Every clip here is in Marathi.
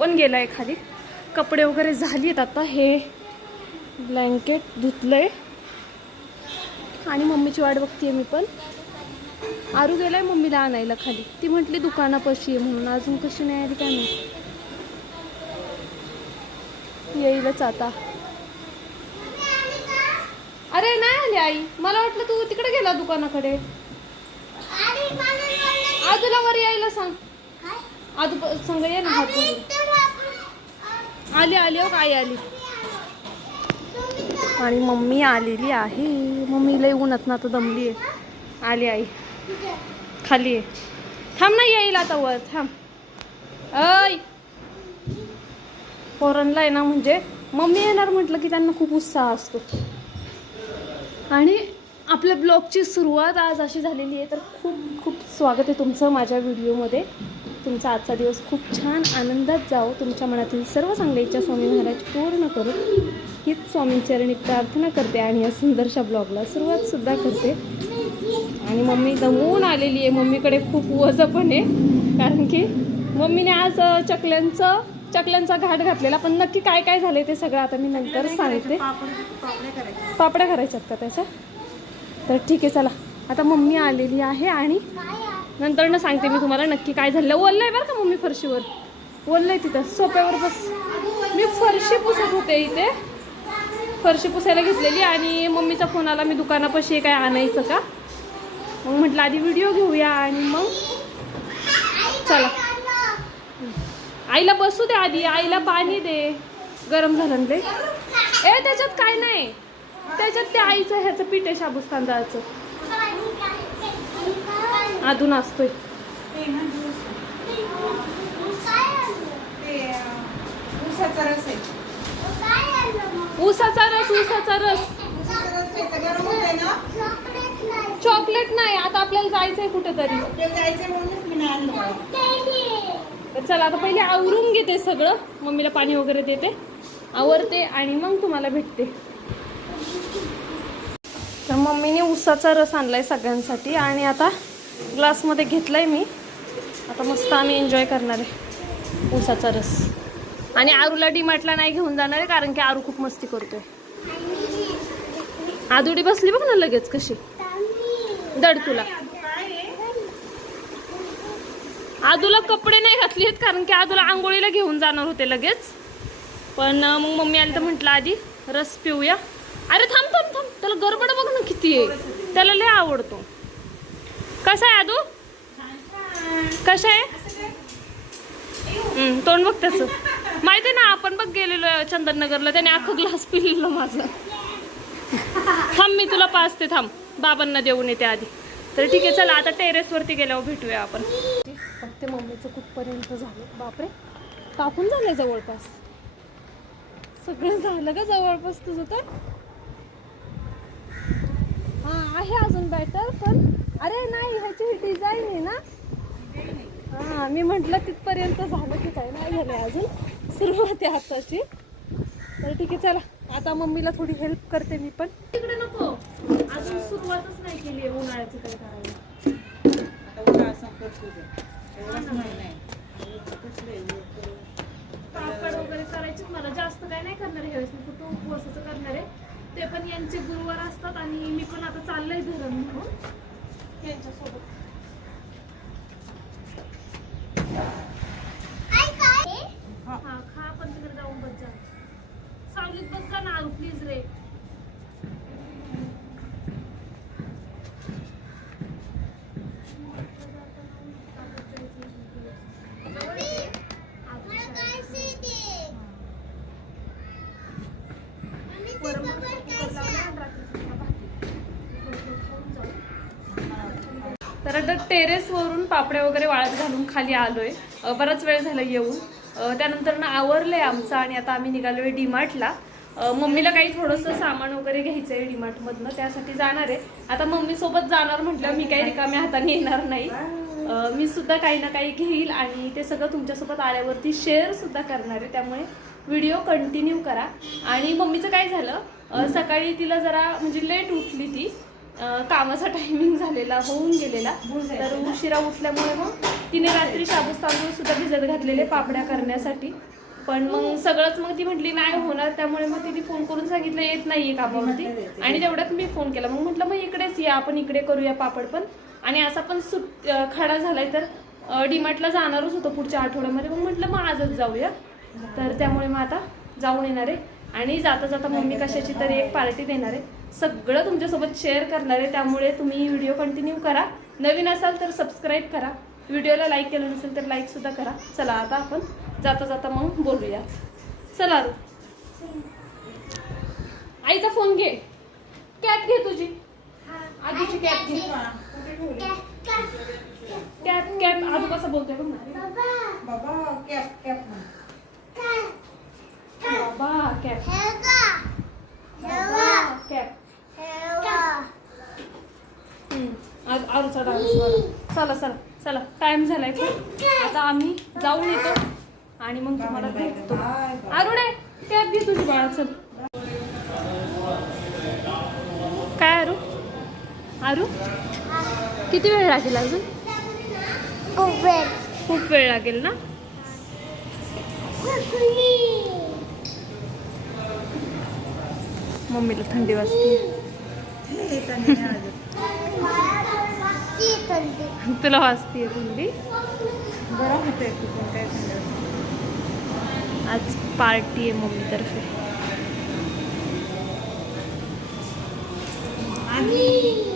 पण गेलाय खाली कपडे वगैरे झालीत आता. हे ब्लँकेट धुतलंय. आणि मम्मीची वाट बघतीये मी पण. आरू गेलाय मम्मीला आणायला खाली. ती म्हटली दुकानापाशी आहे म्हणून. अजून कशी नाही आली काय नाही येईलच आता. अरे नाही आली आई. मला वाटलं तू तिकडे गेला दुकानाकडे. आजूला वर यायला सांग. आजू संग ये ना हात. आली आली हो आई आली. आणि मम्मी आलेली आहे. मम्मी लई उन्हात ना आता दमली आहे आली आई. खाली आहे थांब नाही येईल आता वर. थांब. ऐ पोरांना आहे ना म्हणजे मम्मी येणार म्हटलं की त्यांना खूप उत्साह असतो. आणि आपल्या ब्लॉगची सुरुवात आज अशी झालेली आहे तर खूप खूप स्वागत आहे तुमचं माझ्या व्हिडिओमध्ये. तुमचा आजचा दिवस खूप छान आनंदात जाओ तुमच्या मनातील सर्व चांगल्या इच्छा स्वामी महाराज पूर्ण करू. हीच स्वामींचरणी प्रार्थना करते आणि या सुंदरशा ब्लॉगला सुरुवातसुद्धा करते. आणि मम्मी दमवून आलेली आहे. मम्मीकडे खूप वजं पण आहे. कारण की मम्मीने आज चकल्यांचं चकल्यांचा घाट घातलेला. पण नक्की काय काय झालंय ते सगळं आता मी नंतर सांगते. पापड्या करायच्यात का त्याच्या? तर ठीक आहे चला. आता मम्मी आलेली आहे आणि नंतर ना सांगते मी तुम्हाला नक्की काय झालं ओललंय बरं का मम्मी फरशीवर? ओललंय तिथं सोप्यावर बस. मी फरशी पुसत होते इथे. फरशी पुसायला घेतलेली आणि मम्मीचा फोन आला मी दुकानापाशी काय आणायचं का? मग म्हटलं आधी व्हिडिओ घेऊया आणि मग चला. आईला बसू दे आधी आईला पाणी दे. गरम झालं ना ते. ए त्याच्यात काय नाही. त्याच्यात ते आईचं ह्याचं पीठ आहे शाबूस तांदळाचं अजून असतोय. ऊसाचा रस ऊसाचा रस चॉकलेट नाही आता आपल्याला जायचंय कुठेतरी. चला आता पहिले आवरून घेते सगळं. मम्मीला पाणी वगैरे देते. आवरते आणि मग तुम्हाला भेटते. तर मम्मीने ऊसाचा रस आणलाय सगळ्यांसाठी. आणि आता ग्लासमध्ये घेतलाय मी. आता मस्त आम्ही एन्जॉय करणार आहे. ऊसाचा रस. आणि आरूला डीमार्टला नाही घेऊन जाणार आहे कारण की आरू खूप मस्ती करतोय. आदुडी बसली बघ ना लगेच कशी. दड तुला. आदूला कपडे नाही घातले आहेत कारण की आदूला आंघोळीला घेऊन जाणार होते लगेच. पण मग मम्मी आली तर म्हटलं आधी रस पिऊया. अरे थांब थांब थांब. त्याला गरबड बघ ना किती आहे. त्याला लय आवडतो. कसा आहे आदू? कसा आहे? तोंड बघ त्याचं. माहिती आहे ना आपण बघ गेलेलो चंदननगरला त्याने अख्खं ग्लास पिलेलो माझं. थांब मी तुला पाचते थांब. बाबांना देऊन येते आधी. तर ठीक आहे चला आता टेरेसवरती गेल्यावर भेटूया आपण. फक्त मम्मीचं कुठपर्यंत झालं? बापरे. टाकून झालं जवळपास. सगळं झालं का जवळपास तुझं तर? हा आहे अजून बॅटर पण अरे नाही ह्याची डिझाईन आहे ना. हा मी म्हटलं तिथपर्यंत झालं की काय नाही झालंय अजून सुरुवात आहे आताची. तर ठीक आहे चला. आता मम्मीला थोडी हेल्प करते मी पण. तिकडे नको. अजून सुरुवातच नाही केली आहे उन्हाळ्याचं काय करायला. उन्हाळा? पापड वगैरे करायचे मला. जास्त काय नाही करणार ह्यावेळेस. मी फक्त उपवासाचं करणार आहे. ते पण यांचे गुरुवार असतात आणि मी पण आता चाललंय धरण म्हणून. यांच्यासोबत हा. हा खा पण तिकडे जाऊन बस जा सावलीत बस जा ना प्लीज रे तर आता टेरेसवरून पापड्या वगैरे वाळत घालून खाली आलोय. बराच वेळ झाला येऊन. त्यानंतर ना आवरलंय आमचं आणि आता आम्ही निघालोय डीमार्टला. मम्मीला काही थोडंसं सामान वगैरे घ्यायचं आहे डीमार्टमधनं त्यासाठी जाणार आहे. आता मम्मी सोबत जाणार म्हटलं मी काही रिकाम्या हाताने येणार नाही. मी सुद्धा काही ना काही घेईल आणि ते सगळं तुमच्यासोबत आल्यावरती शेअर सुद्धा करणार आहे. त्यामुळे व्हिडिओ कंटिन्यू करा. आणि मम्मीचं काय झालं? सकाळी तिला जरा म्हणजे लेट उठली ती. कामाचा टायमिंग झालेला होऊन गेलेला. तर उशिरा उठल्यामुळे मग तिने रात्री शाबूस तांदूळ सुद्धा भिजत घातलेले पापड्या करण्यासाठी. पण मग सगळंच मग ती म्हटली नाही होणार. त्यामुळे मग तिने फोन करून सांगितलं येत नाहीये कामावरती. आणि तेवढ्यात मी फोन केला. मग म्हटलं मग इकडेच या आपण इकडे करूया पापड पण. आणि असा पण सुट खडा झालाय तर डीमार्टला जाणारच होतो पुढच्या आठवड्यामध्ये. मग म्हटलं मग आजच जाऊया. तर त्यामुळे मग आता जाऊन येणार आहे. आणि जाता जाता मम्मी कशाची तरी एक पार्टी देणार आहे. सगळं तुमच्यासोबत शेअर करणार आहे. त्यामुळे तुम्ही व्हिडिओ कंटिन्यू करा. नवीन असाल तर सबस्क्राईब करा. व्हिडिओला लाईक केलं नसेल तर लाईक सुद्धा करा. चला आता आपण जाता जाता मग बोलूया चला आईचा फोन घे. कॅब घे तुझी. आधीची कॅब घे कॅब कॅब आजू कसं बोलतोय बघ ना बाबा कॅप कॅप म्हण. बाबा कॅब बाबा कॅब हम्म, आज आरूचा डान्स चला चला चला टाइम झालाय खूप आता आम्ही जाऊन येतो. आणि मग तुम्हाला भेटतो. आरुडे कॅब घे तुझी बाळा चल. काय आरू आरू किती वेळ लागेल अजून? खूप वेळ. लागेल ना? मम्मीला थंडी वाजते. तुला वाजते थंडी? गरम होतंय तिथून काय झालं? आज पार्टी आहे मम्मीतर्फे. तर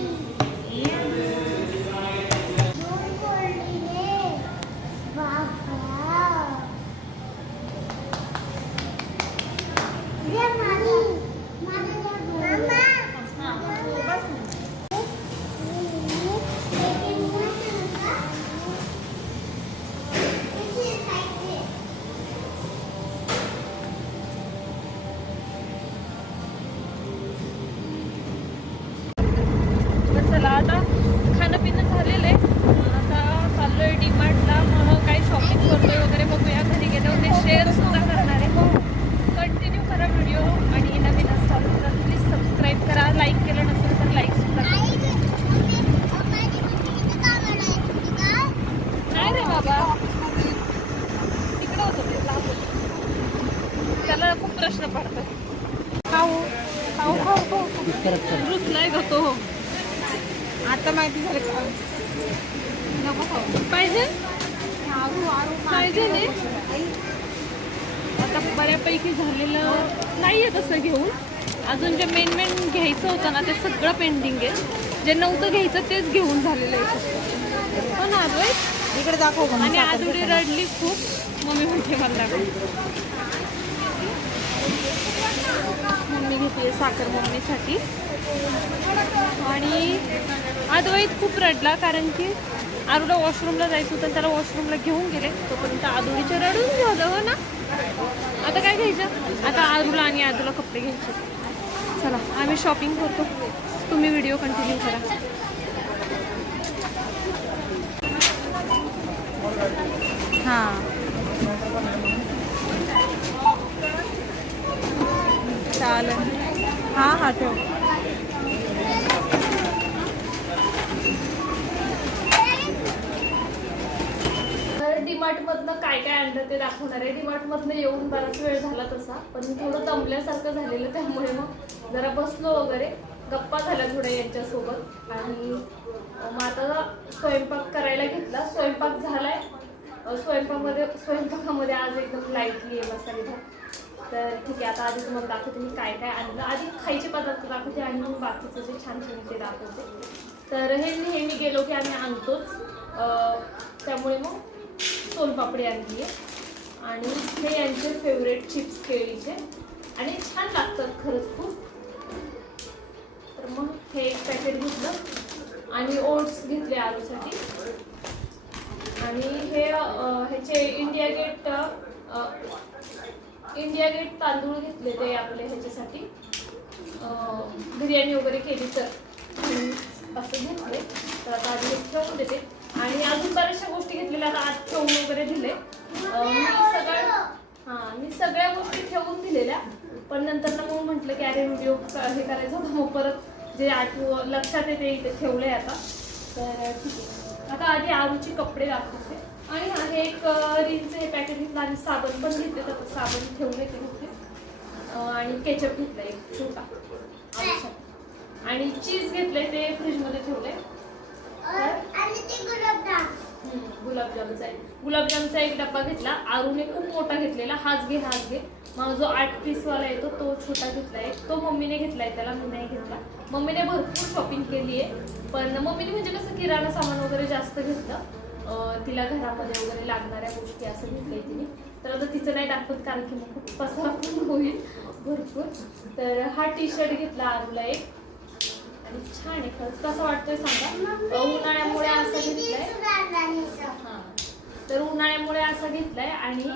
तिकडं होतं त्याला खूप प्रश्न पडतात खाऊ खाऊ खाऊ खाऊ नाही ग हो आता माहिती झालं का नको खाऊ. पाहिजे पाहिजे आता बऱ्यापैकी झालेलं नाही आहे तसं घेऊन अजून जे मेन मेन घ्यायचं होतं ना ते सगळं पेंटिंग आहे जे नव्हतं घ्यायचं तेच घेऊन झालेलं आहे फक्त. हो ना अद्वैत इकडे दाखव आणि पेठा. रडली खूप. मम्मी म्हणते मला. मम्मी घेतली साखर मम्मीसाठी. आणि अद्वैत खूप रडला कारण की आरूला वॉशरूमला जायचं होतं त्याला वॉशरूमला घेऊन गेले. तोपर्यंत आदुडीचं रडून झालं हो ना? आता काय घ्यायचं? आता आरूला आणि आदूला कपडे घ्यायचे. चला आम्ही शॉपिंग करतो. तुम्ही व्हिडिओ कंटिन्यू करा. हां. चालेल. हां हां ठेव. तर डीमार्ट मधनं काय काय आणलं ते दाखवणार आहे. डीमार्ट येऊन बराच वेळ झाला तसा पण थोडं दमल्यासारखं झालेलं त्यामुळे मग जरा बसलो वगैरे. गप्पा झाल्या थोड्या यांच्यासोबत. आणि मग आता स्वयंपाक करायला घेतला. स्वयंपाक झालाय. अं, स्वयंपाकमध्ये स्वयंपाकामध्ये आज एकदम लाईटली आहे मसाले भात. तर ठीक आहे आता आधी तुम्हाला दाखवते मी काय काय आणलं. आधी खायचे पदार्थ दाखवते आणि मग बाकीचं जे छान छान ते दाखवते. तर हे नेहमी गेलो की आम्ही आणतोच. त्यामुळे मग सोनपापडी आणली आहे. आणि हे यांचे फेवरेट चिप्स केळीचे. आणि छान लागतात खरंच खूप. तर मग हे एक पॅकेट घेतलं. आणि ओट्स घेतले आलूसाठी. आणि हे ह्याचे इंडिया गेट इंडिया गेट तांदूळ घेतले ते आपले ह्याच्यासाठी. बिर्याणी वगैरे केली तर. असं घेतले. तर आता आधी ठेवून देते. आणि अजून बऱ्याचशा गोष्टी घेतलेल्या आता आज ठेवून वगैरे दिले. मी सगळं हां मी सगळ्या गोष्टी ठेवून दिलेल्या. पण नंतर ना मग म्हटलं की अरे व्हिडिओ हे करायचं होतं. मग परत जे आठ लक्षात येते इथे ठेवलंय आता. तर ठीक आहे. आता आधी आरूचे कपडे दाखवते. आणि हा हे एक रिनचं हे पॅकेट घेतलं आणि साबण पण घेतले तर साबण ठेवले ते होते आणि केचप घेतला एक छोटा. आणि चीज घेतलंय ते फ्रीजमध्ये ठेवलंय. गुलाबजामचा आहे गुलाबजामचा एक डब्बा घेतला. आरूने खूप मोठा घेतलेला. हाच घे हाच घे. मग जो आठ पीस वाला येतो तो छोटा घेतलाय. तो मम्मीने घेतलाय त्याला मी नाही घेतला. मम्मीने भरपूर शॉपिंग केली आहे. पण मम्मीने म्हणजे कसं किराणा सामान वगैरे जास्त घेतलं. तिला घरामध्ये वगैरे लागणाऱ्या गोष्टी असं घेतलंय तिने. तर आता तिचं नाही दाखवत कारण की मग खूप पसारा पण होईल. भरपूर. तर हा टी शर्ट घेतला आरूला एक. आणि छान आहे खरंच. कसं वाटतंय सांगा? उन्हाळ्यामुळे असं घेतलंय. हां. तर उन्हाळ्यामुळे असं घेतलंय आणि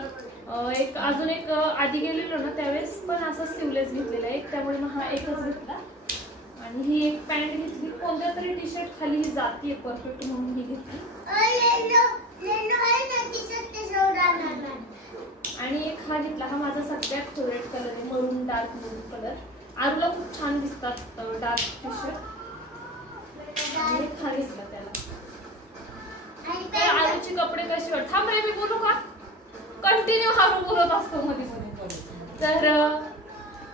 एक अजून एक आधी गेलेलो ना त्यावेळेस पण असं सिवलेस घेतलेला आहे. त्यामुळे मग हा एकच घेतला. आणि ही एक पॅन्ट घेतली. कोणत्या तरी टी शर्ट खाली ही जाते परफेक्ट म्हणून ही घेतली. आणि एक हा घेतला. हा माझा सगळ्यात फेवरेट कलर आहे. मरून डार्क मरून कलर आरूला खूप छान दिसतात डार्क टी शर्ट आणि एक हा दिसला त्याला. तर आरूची कपडे कशी वाटत थांब रे मी बोलू का? कंटिन्यू हा बोलत असतो मध्ये मध्ये. तर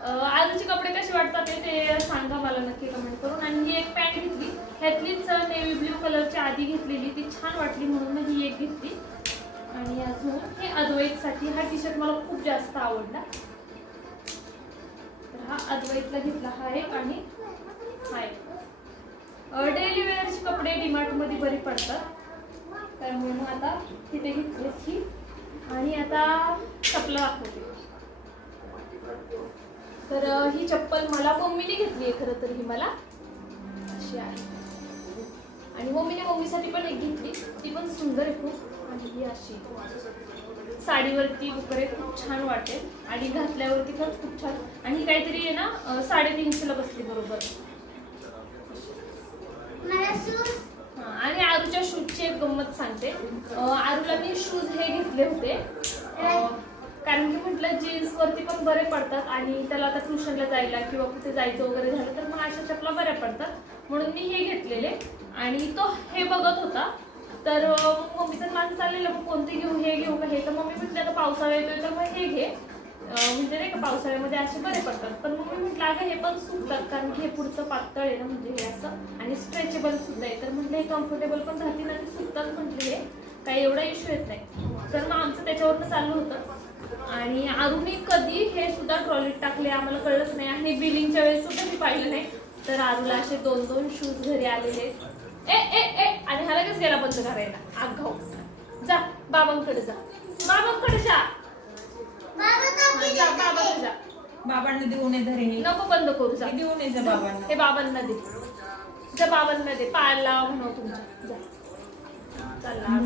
आजचे कपडे कसे वाटतात ते- ते सांगा मला नक्की कमेंट करून. आणि ही एक पॅन्ट घेतली. ह्यातलीच नेव्ही ब्ल्यू कलरची आधी घेतलेली. ती छान वाटली म्हणून मी ही एक घेतली. आणि अजून हे अद्वैतसाठी. हा टी शर्ट मला खूप जास्त आवडला. तर हा अद्वैतला घेतला हा एक आणि हा एक. डेली वेअरचे कपडे डिमार्टमध्ये बरे पडतात. त्यामुळे मग आता तिथे घेतली ही. आणि आता चपला दाखवते. तर ही चप्पल मला मम्मीने घेतली आहे खरं तर ही मला. अशी आहे. आणि मम्मीने मम्मीसाठी पण एक घेतली. ती पण सुंदर आहे खूप. आणि ही अशी. साडीवरती वगैरे खूप छान वाटेल. आणि घातल्यावरती पण खूप छान. आणि काहीतरी आहे ना साडेतीनशेला बसली बरोबर. हा, आणि आरूच्या शूजची एक गंमत सांगते. आरूला मी शूज हे घेतले होते. कारण की म्हटलं जीन्स वरती पण बरे पडतात आणि त्याला आता ट्युशनला जायला किंवा कुठे जायचं वगैरे झालं तर मग अशा चपला बऱ्या पडतात. म्हणून मी हे घेतलेले आणि तो हे बघत होता. तर मग मम्मीचं मान चाललेलं मग कोणते घेऊ हे घेऊ का हे? तर मम्मी म्हटलं आता पावसाळा येतोय तर मग हे घे. म्हणजे नाही का पावसाळ्यामध्ये असे बरे पडतात. पण मग मी म्हटलं अगं हे पण सुटतात कारण की हे पुढचं पातळ आहे ना म्हणजे हे असं आणि स्ट्रेचेबल सुद्धा आहे. तर म्हटलं हे कम्फर्टेबल पण राहतील आणि सुटतात म्हटले हे. काही एवढा इश्यू येत नाही. तर मग आमचं त्याच्यावरनं चालू होतं. आणि आरुनी कधी हे सुद्धा ट्रॉलीत टाकले आम्हाला कळलंच नाही आणि बिलिंगच्या वेळेस सुद्धा मी पाहिलं नाही. तर आरूला असे दोन दोन शूज घरी आलेले ए ए ए आणि हा लगेच गेला बंद करायला. आगाऊ जा बाबांकडे जा. बाबांकडे जा. जा बाबांकडे जा. बाबांना देऊ नये धरे हे नको बंद करू जा. हे देऊ नये जा बाबांना. हे बाबांना दे. जा बाबांना दे. पायाला म्हणव तुमच्या. जा. चला.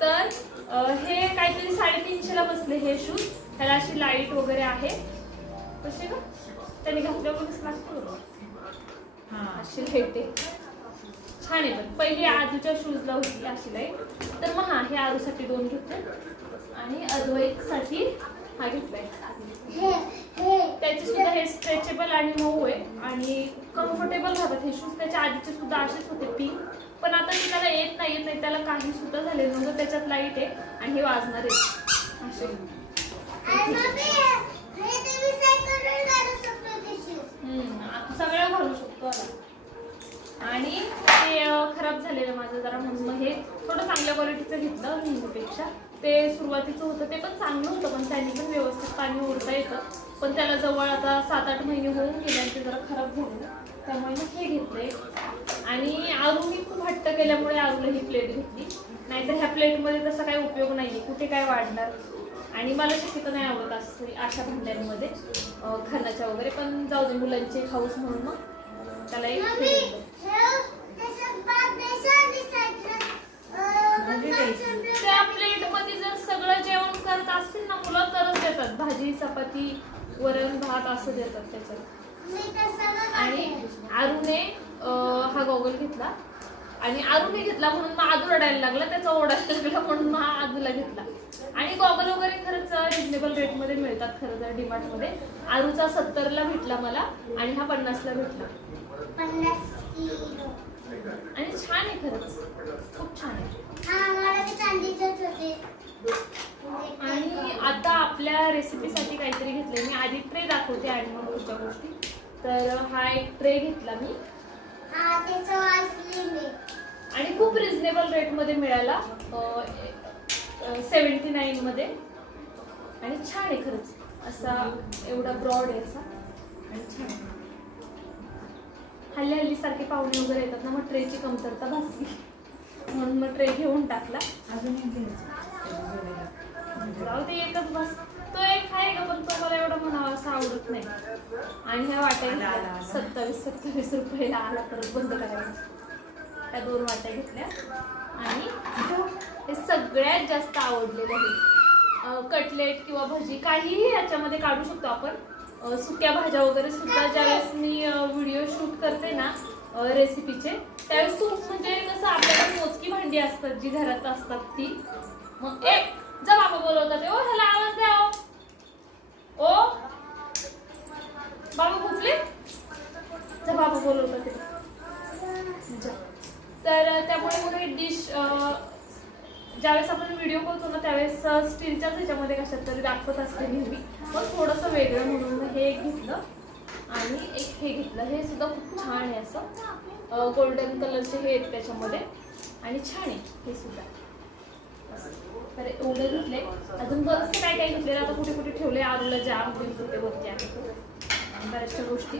तर हे काहीतरी साडेतीनशेला बसले हे शूज त्याला अशी लाइट वगैरे आहे. कशी ना त्यांनी घातल्यावर कसं लागतं. हा. अशी लाइट आहे. छान आहे पण पहिली आजूच्या शूजला होती अशी लाइट तर मग हा हे आरूसाठी दोन घेतले. आणि अद्वैतसाठी हा घेतलाय. त्याचे सुद्धा हे स्ट्रेचेबल आणि मऊ आहे. आणि कम्फर्टेबल राहतात हे शूज त्याच्या आधीचे सुद्धा असेच होते पिंक पण आता ते त्याला येत नाही येत नाही. त्याला काही सुद्धा झाले नव्हतं. त्याच्यात लाइट आहे आणि हे वाजणार आहे. हम्म, आता सगळं घालू शकतो आणि ते खराब झालेलं माझं जरा म्हणून. मग हे थोडं चांगल्या क्वालिटीचं घेतलं नेहमीपेक्षा ते सुरुवातीचं होतं ते पण चांगलं होतं पण त्यांनी पण व्यवस्थित पाणी ओढता येतं. पण त्याला जवळ आता सात आठ महिने होऊन गेले आणि ते जरा खराब झालं त्यामुळे मग हे घेतलंय. आणि आरूनी खूप हट्ट केल्यामुळे आरूला ही प्लेट घेतली. नाहीतर ह्या प्लेटमध्ये तसा काही उपयोग नाही कुठे काय वाढणार? आणि मला शक्यतो नाही आवडत असं अशा भांड्यांमध्ये अं, खाण्याच्या वगैरे. पण जाऊ दे मुलांचे खाऊस म्हणून मग त्याला एक घेतलं. त्या प्लेटमध्ये जर सगळं जेवण करत असतील ना मुलं तरच देतात. भाजी चपाती वरण भात असं देतात त्याच्यात. आणि आरूने हा गॉगल घेतला. आणि आरूने घेतला म्हणून मग आदू रडायला लागला. त्याचा ओढायला लागला म्हणून मग हा आदूला घेतला. आणि गॉगल वगैरे खरंच रिजनेबल रेटमध्ये मिळतात खरं तर डीमार्टमध्ये आरूचा सत्तरला भेटला मला आणि हा पन्नासला भेटला. आणि छान आहे खरंच. खूप छान आहे. आणि आता आपल्या रेसिपीसाठी काहीतरी घेतलंय. मी आधी ट्रे दाखवते आणि मग पुढच्या गोष्टी. तर हा एक ट्रे घेतला मी. हा आणि खूप रिझनेबल रेटमध्ये मिळाला. सेवन्टी नाईनमध्ये आणि छान आहे खरंच. असा एवढा ब्रॉड आहे असा. आणि छान आहे. हल्ली हल्ली सारखे पाहुणे वगैरे येतात ना मग ट्रेची कमतरता भासली. म्हणून मग ट्रे घेऊन टाकला. अजून एक घ्यायचं. जोडीला. जाऊ ते एकच बस. तो एक आहे का पण तो मला एवढा म्हणावा असं आवडत नाही. आणि ह्या वाट्या. सत्तावीस सत्तावीस रुपयाला आला परत बंद करायला. त्या दोन वाट्या घेतल्या. आणि हे सगळ्यात जास्त आवडलेलं आहे कटलेट किंवा भजी काहीही याच्यामध्ये काढू शकतो आपण. सुक्या भाज्या वगैरे सुद्धा ज्यावेळेस मी व्हिडिओ शूट करते ना रेसिपीचे त्यावेळेस खूप म्हणजे कसं आपल्याकडे मोजकी भांडी असतात जी घरात असतात ती. मग ए जा बाबा बोलवतात ते, ओ ह्याला आवाज द्या ओ. ओ बाबा भुकले जा बाबा बोलवतात ते. तर त्यामुळे मग डिश ज्यावेळेस आपण व्हिडिओ करतो ना त्यावेळेस स्टीलच्याच ह्याच्यामध्ये कशात तरी दाखवत असते नेहमी. मग थोडंसं वेगळं म्हणून हे एक घेतलं आणि एक हे घेतलं. हे सुद्धा खूप छान आहे असं. गोल्डन कलरचे हे आहेत त्याच्यामध्ये. आणि छान आहे हे सुद्धा. तर एवढं घेतले अजून बरंचसं काय काय घेतलेलं आता कुठे कुठे ठेवले आरूला जाम बिल कुठे वरती आहे बऱ्याचशा गोष्टी.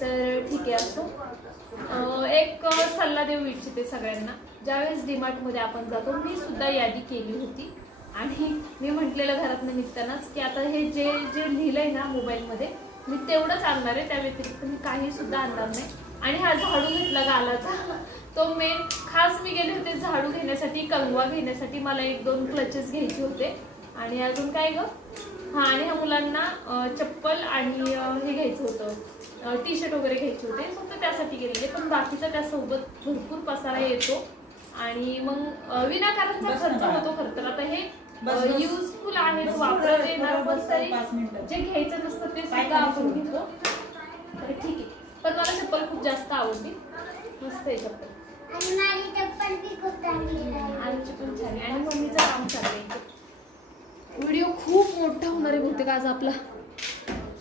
तर ठीक आहे असो. एक सल्ला देऊ इच्छिते सगळ्यांना. ज्यावेळेस डीमार्टमध्ये आपण जातो मी सुद्धा यादी केली होती. आणि मी म्हटलेलं घरात निघतानाच की आता हे जे जे लिहिलंय ना मोबाईलमध्ये मी तेवढंच आणणार आहे. त्या व्यतिरिक्त मी काही सुद्धा आणणार नाही. आणि हा झाडू घेतला गालाचा तो मेन खास झाडू घेण्यासाठी कंगवा घेण्यासाठी मला एक दोन क्लचेस घ्यायचे होते. आणि अजून काय ग? हा आणि ह्या मुलांना चप्पल आणि हे घ्यायचं होतं. टी शर्ट वगैरे घ्यायचे होते. फक्त त्यासाठी गेलेले. पण बाकीचा त्यासोबत भरपूर पसारा येतो. आणि मग विनाकारणचा ना खर्च. होतो खरं तर. आता हे. युजफुल आहे वापरता येणार बस, तरी. जे घ्यायचं नसतं ते सुद्धा आपण. घेतो. तर ठीक आहे. पण मला चप्पल खूप जास्त आवडली. मस्त आहे चप्पल. खूप आमची पण आहे. आणि मम्मीचं काम चाललंय व्हिडिओ खूप मोठा होणार आहे बहुतेक आज आपला.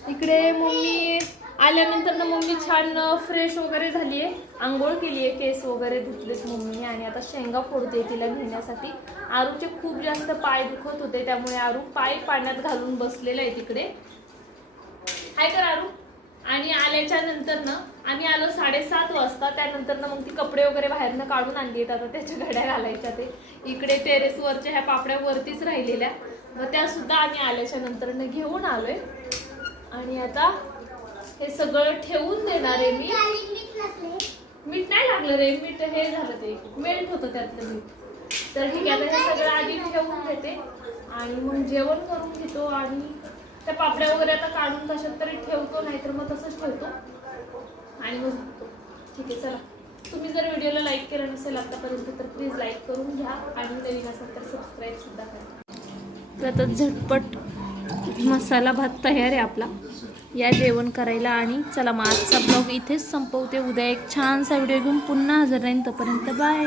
इकडे मम्मी आल्यानंतर ना मम्मी छान फ्रेश वगैरे झाली आहे. आंघोळ केली आहे केस वगैरे धुतलेत मम्मीने. आणि आता शेंगा फोडते तिला घेण्यासाठी. आरूचे खूप जास्त पाय दुखत होते त्यामुळे आरू पाय पाण्यात घालून बसलेला आहे तिकडे. हाय कर आरू. आणि आल्याच्यानंतर ना आम्ही आलो साडेसात वाजता त्यानंतर ना मग ती कपडे वगैरे बाहेरनं काढून आणली आहेत. आता त्याच्या घड्या घालायच्या ते. इकडे टेरेसवरच्या ह्या पापड्या वरतीच राहिलेल्या. मग त्या सुद्धा आम्ही आल्याच्यानंतर घेऊन आलोय. आणि आता हे सगळं ठेवून देणार आहे मी. मीठ नाही लागलं रे मीठ हे झालं ते. मेल्ट होतं त्यातलं मीठ. तर ठीक आहे आता हे सगळं आधी ठेवून घेते. आणि मग जेवण करून घेतो आणि त्या पापड्या वगैरे आता काढून कशात तरी ठेवतो नाहीतर मग तसंच ठेवतो. आणि मग झोपतो ठीक आहे चला. तुम्ही जर व्हिडिओला लाईक केलं नसेल आतापर्यंत तर प्लीज लाईक करून घ्या आणि नवीन असेल तर सबस्क्राईब सुद्धा करा. तर आता झटपट मसाला भात तयार आहे आपला. या जेवण करायला आणि चला मग आजचा ब्लॉग इथेच संपवते. उद्या एक छानसा व्हिडिओ घेऊन पुन्हा हजर राहीन तोपर्यंत बाय